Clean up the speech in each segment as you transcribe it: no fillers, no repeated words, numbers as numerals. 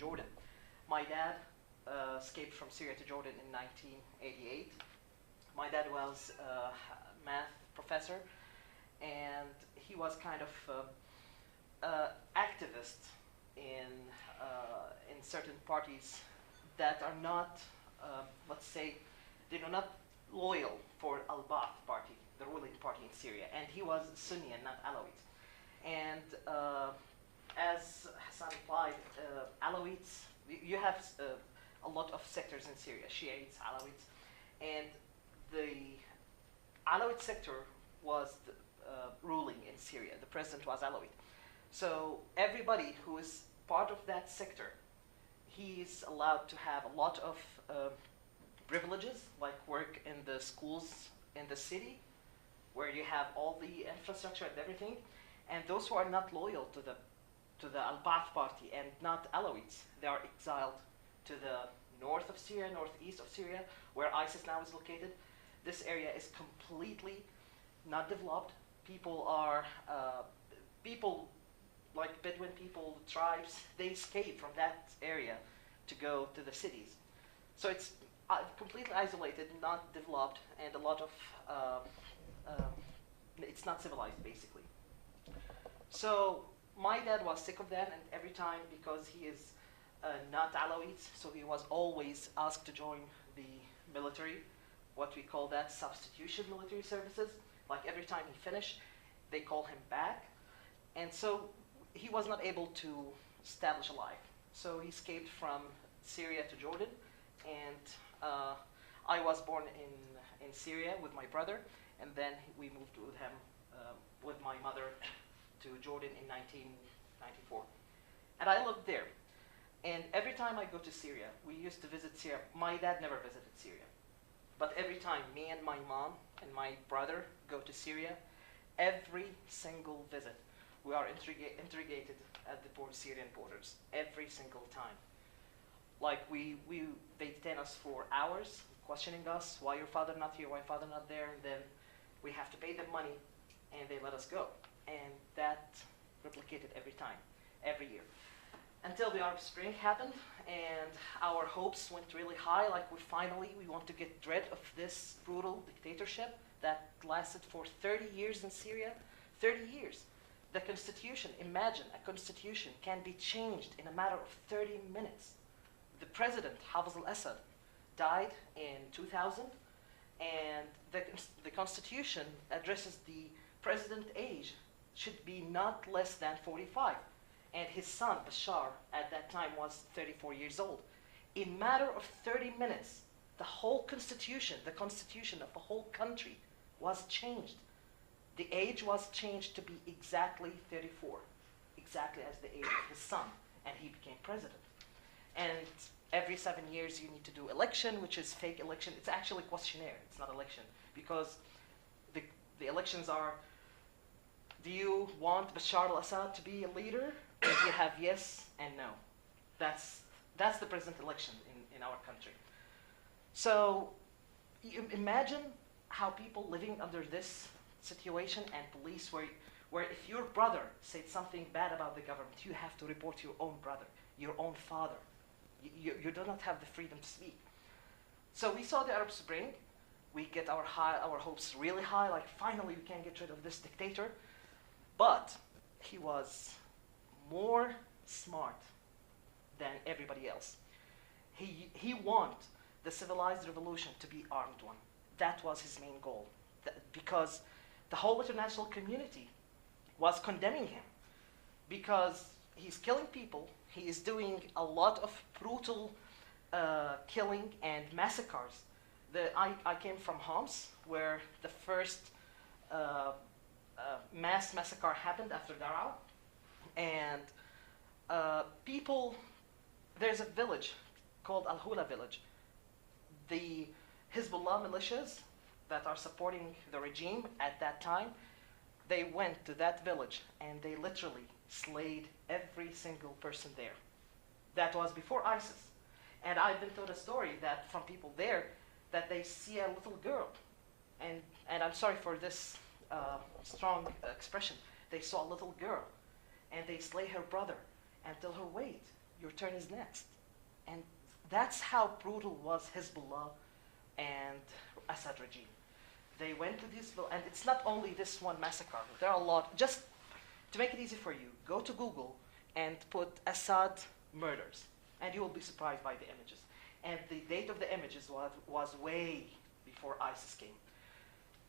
Jordan. My dad escaped from Syria to Jordan in 1988. My dad was a math professor, and he was kind of activist in certain parties that are not, let's say, they are not loyal for Al-Ba'ath party, the ruling party in Syria, and he was Sunni and not Alawite. And as Hassan implied, Alawites, you have a lot of sectors in Syria, Shiites, Alawites, and the Alawite sector was ruling in Syria. The president was Alawite. So everybody who is part of that sector, he's allowed to have a lot of privileges, like work in the schools in the city, where you have all the infrastructure and everything. And those who are not loyal to the Al-Ba'ath party and not Alawites, they are exiled to the north of Syria, northeast of Syria, where ISIS now is located. This area is completely not developed. People are, people like Bedouin people, tribes, they escape from that area to go to the cities. So it's completely isolated, not developed, and a lot of, it's not civilized basically. So my dad was sick of that, and every time, because he is not Alawite, so he was always asked to join the military, what we call that substitution military services. Like every time he finished, they call him back. And so he was not able to establish a life. So he escaped from Syria to Jordan, and I was born in Syria with my brother, and then we moved with him, with my mother, to Jordan in 1994. And I lived there. And every time I go to Syria, we used to visit Syria. My dad never visited Syria. But every time me and my mom and my brother go to Syria, every single visit, we are interrogated at the Syrian borders, every single time. Like they detain us for hours, questioning us, why your father not here, why father not there, and then we have to pay them money, and they let us go. And that replicated every time, every year. Until the Arab Spring happened, and our hopes went really high, like we want to get rid of this brutal dictatorship that lasted for 30 years in Syria. 30 years. The constitution, imagine a constitution can be changed in a matter of 30 minutes. The president, Hafez al-Assad, died in 2000, and the constitution addresses the president age should be not less than 45. And his son, Bashar, at that time was 34 years old. In a matter of 30 minutes, the whole constitution, the constitution of the whole country was changed. The age was changed to be exactly 34, exactly as the age of his son, and he became president. And every 7 years you need to do election, which is fake election. It's actually questionnaire, it's not election, because the elections are, do you want Bashar al-Assad to be a leader? Or do you have yes and no? That's the present election in our country. So you imagine how people living under this situation, and police where if your brother said something bad about the government, you have to report your own brother, your own father. You do not have the freedom to speak. So we saw the Arab Spring. We get our hopes really high, like finally we can get rid of this dictator. But he was more smart than everybody else. He wanted the civilized revolution to be armed one. That was his main goal, because the whole international community was condemning him, because he's killing people, he is doing a lot of brutal killing and massacres. I came from Homs, where the first mass massacre happened after Daraa, and people, there's a village called Al-Hula village. The Hezbollah militias that are supporting the regime at that time, they went to that village and they literally slayed every single person there. That was before ISIS. And I've been told a story that from people there, that they see a little girl, and I'm sorry for this strong expression, they saw a little girl, and they slay her brother, and tell her, wait, you're turn his next. And that's how brutal was Hezbollah and Assad regime. They went to these, and it's not only this one massacre. There are a lot. Just to make it easy for you, go to Google and put Assad murders, and you will be surprised by the images. And the date of the images was way before ISIS came.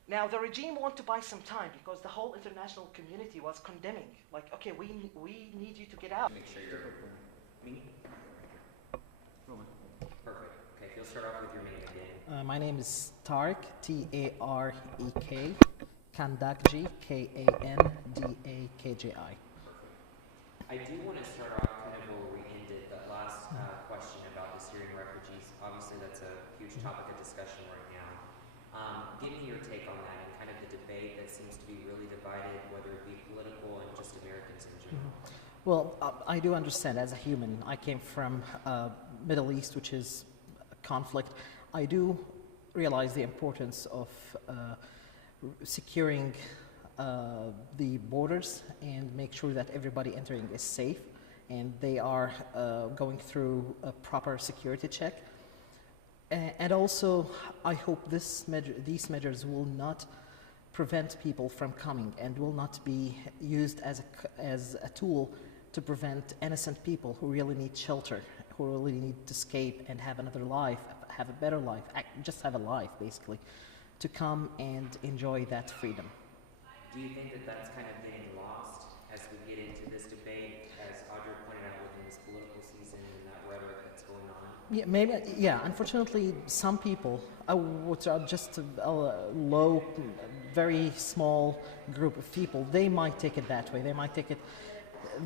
Now, the regime wanted to buy some time because the whole international community was condemning. Like, okay, we need you to get out. Make sure you're me. Perfect. Okay, if you'll start off with your name again. My name is Tariq, T-A-R-E-K, Kandakji, K-A-N-D-A-K-J-I. I do want to start off kind of where we ended, that last question about the Syrian refugees. Obviously, that's a huge topic of discussion right now. Give me your take on that and kind of the debate that seems to be really divided, whether it be political and just Americans in general. Well, I do understand as a human. I came from Middle East, which is conflict. I do realize the importance of securing the borders and make sure that everybody entering is safe and they are going through a proper security check. And also, I hope these measures will not prevent people from coming and will not be used as a tool to prevent innocent people who really need shelter, who really need to escape and have another life, have a better life, just have a life, basically, to come and enjoy that freedom. Do you think that that's kind of getting lost as we get into this debate, as Audra pointed out within this political season and that rhetoric that's going on? Yeah, maybe, yeah. Unfortunately, some people, which are just a low, very small group of people, they might take it that way. They might take it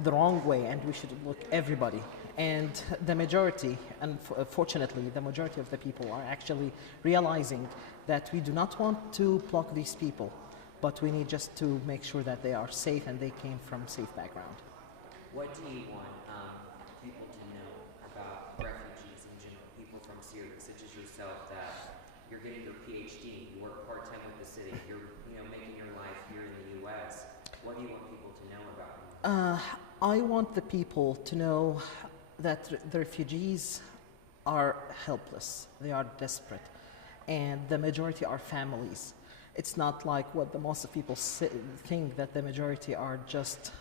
the wrong way, and we should look everybody. And the majority, and fortunately, the majority of the people are actually realizing that we do not want to block these people, but we need just to make sure that they are safe and they came from safe background. What do you want people to know about refugees in general, people from Syria, such as yourself, that you're getting your PhD, you work part-time with the city, you're making your life here in the U.S. What do you want people to know about you? I want the people to know that the refugees are helpless, they are desperate, and the majority are families. It's not like what the most of people think, that the majority are just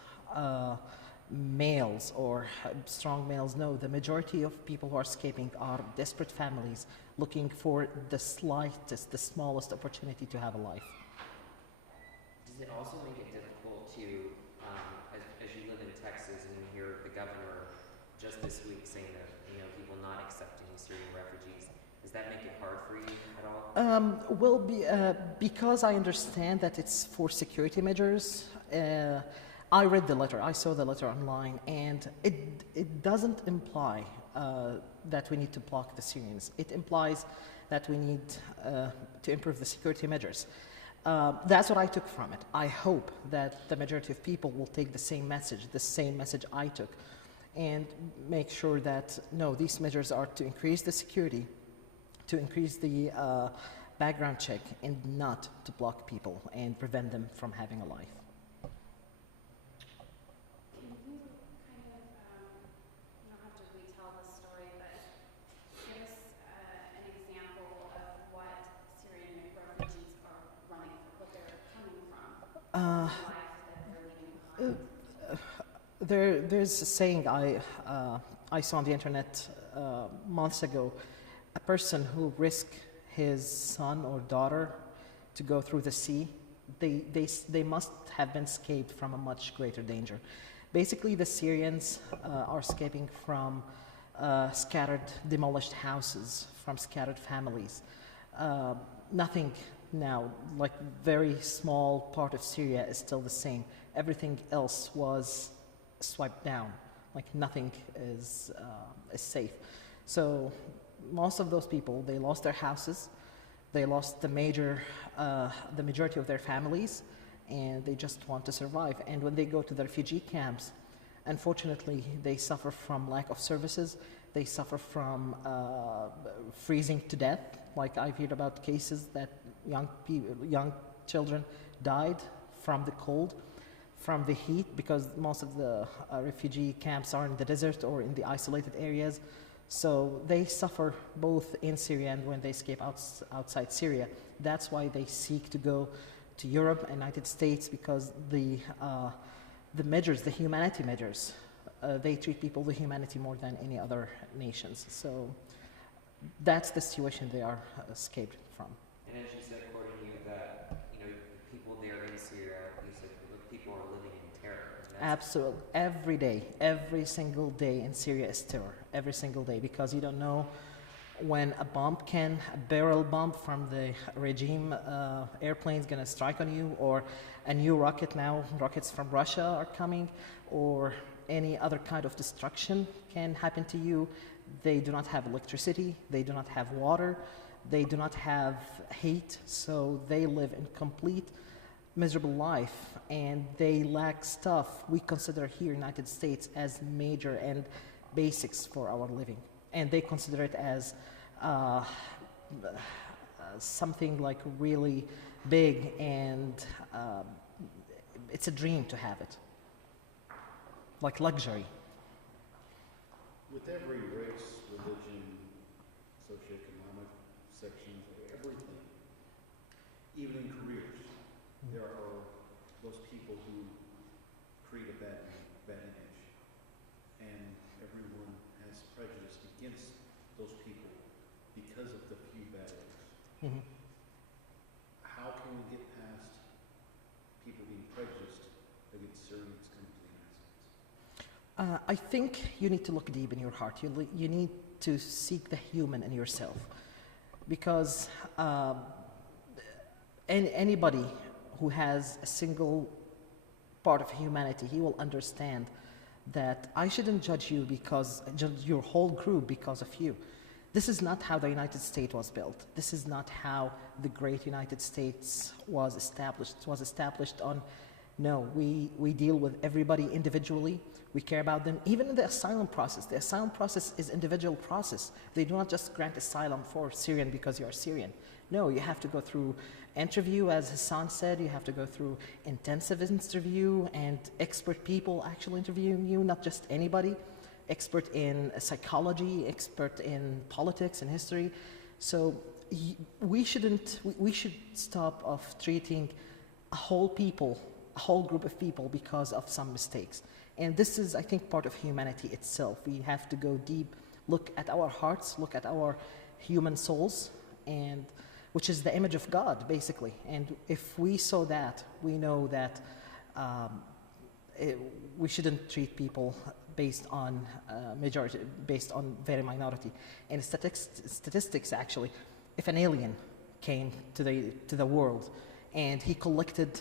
males or strong males. No, the majority of people who are escaping are desperate families looking for the slightest, the smallest opportunity to have a life. Does it also make it difficult to, as you live in Texas and you hear the governor just this week saying that people not accepting Syrian refugees, does that make it hard for you at all? Well, because I understand that it's for security measures, I read the letter, I saw the letter online, and it doesn't imply that we need to block the Syrians. It implies that we need to improve the security measures. That's what I took from it. I hope that the majority of people will take the same message I took, and make sure that, no, these measures are to increase the security, to increase the background check, and not to block people and prevent them from having a life. Can you kind of, you don't have to retell the story, but give us an example of what Syrian refugees are running, what they're coming from, the life that they're leaving behind? There's a saying I saw on the internet months ago. A person who risked his son or daughter to go through the sea, they must have been escaped from a much greater danger. Basically, the Syrians are escaping from scattered, demolished houses, from scattered families. Nothing now, like very small part of Syria is still the same. Everything else was swiped down, like nothing is safe. So most of those people, they lost their houses, they lost the majority of their families, and they just want to survive. And when they go to the refugee camps, unfortunately, they suffer from lack of services, they suffer from freezing to death. Like I've heard about cases that young children died from the cold, from the heat because most of the refugee camps are in the desert or in the isolated areas. So they suffer both in Syria and when they escape outside Syria. That's why they seek to go to Europe and United States because the measures, the humanity measures, they treat people with humanity more than any other nations. So that's the situation they are escaped from. And as you said, according to you, that people there in Syria, you said people are living in terror. Absolutely, every day, every single day in Syria is terror. Every single day, because you don't know when a barrel bomb from the regime airplane is going to strike on you, or a new rockets from Russia are coming, or any other kind of destruction can happen to you. They do not have electricity, they do not have water, they do not have heat, so they live in complete miserable life, and they lack stuff we consider here in the United States as major and basics for our living. And they consider it as something like really big, and it's a dream to have it, like luxury. With every race, religion, socioeconomic section, everything, even in careers, there are those people who create a bad image, and everyone has prejudice against those people because of the few bad eggs. Mm-hmm. How can we get past people being prejudiced against Syrians coming to the United States? I think you need to look deep in your heart. You need to seek the human in yourself, because anybody who has a single part of humanity, he will understand that I shouldn't judge your whole group because of you. This is not how the United States was built. This is not how the great United States was established. It was established on, no, we deal with everybody individually. We care about them. Even in the asylum process is individual process. They do not just grant asylum for Syrian because you are Syrian. No, you have to go through interview, as Hassan said. You have to go through intensive interview and expert people actually interviewing you, not just anybody. Expert in psychology, expert in politics and history. So we should stop of treating a whole group of people because of some mistakes. And this is, I think, part of humanity itself. We have to go deep, look at our hearts, look at our human souls, and which is the image of God, basically. And if we saw that, we know that we shouldn't treat people based on majority, based on very minority. And statistics actually, if an alien came to the world and he collected,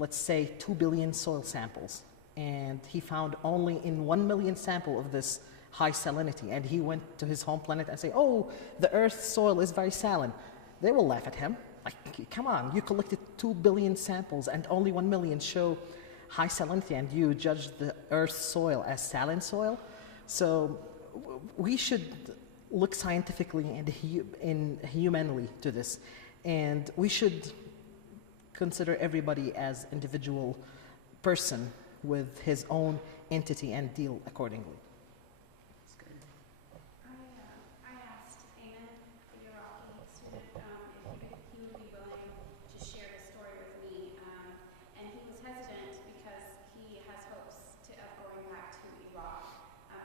let's say, 2 billion soil samples, and he found only in 1 million sample of this high salinity, and he went to his home planet and say, oh, the Earth's soil is very saline, they will laugh at him. Like, come on, you collected 2 billion samples and only 1 million show high salinity, and you judge the Earth's soil as saline soil. So we should look scientifically and humanly to this, and we should consider everybody as individual person with his own entity and deal accordingly. I asked Ayman, the Iraqi student, if he would be willing to share the story with me, and he was hesitant because he has hopes of going back to Iraq,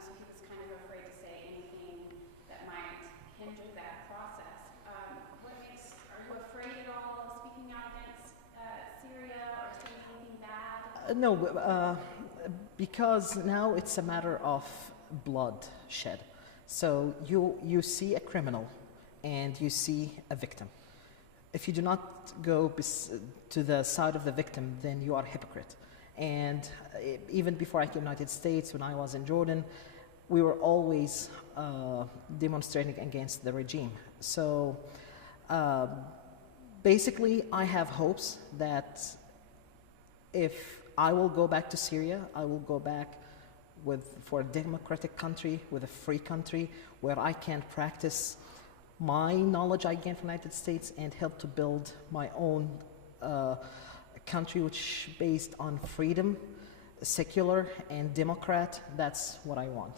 so he was kind of afraid to say anything that might hinder that process. Are you afraid at all of speaking out against Syria or saying anything bad? No, because now it's a matter of bloodshed. So you see a criminal and you see a victim. If you do not go to the side of the victim, then you are a hypocrite. And even before I came to the United States, when I was in Jordan, we were always demonstrating against the regime. So basically, I have hopes that if I will go back to Syria, I will go back for a democratic country, with a free country, where I can practice my knowledge I gained from the United States and help to build my own country which based on freedom, secular and democrat. That's what I want.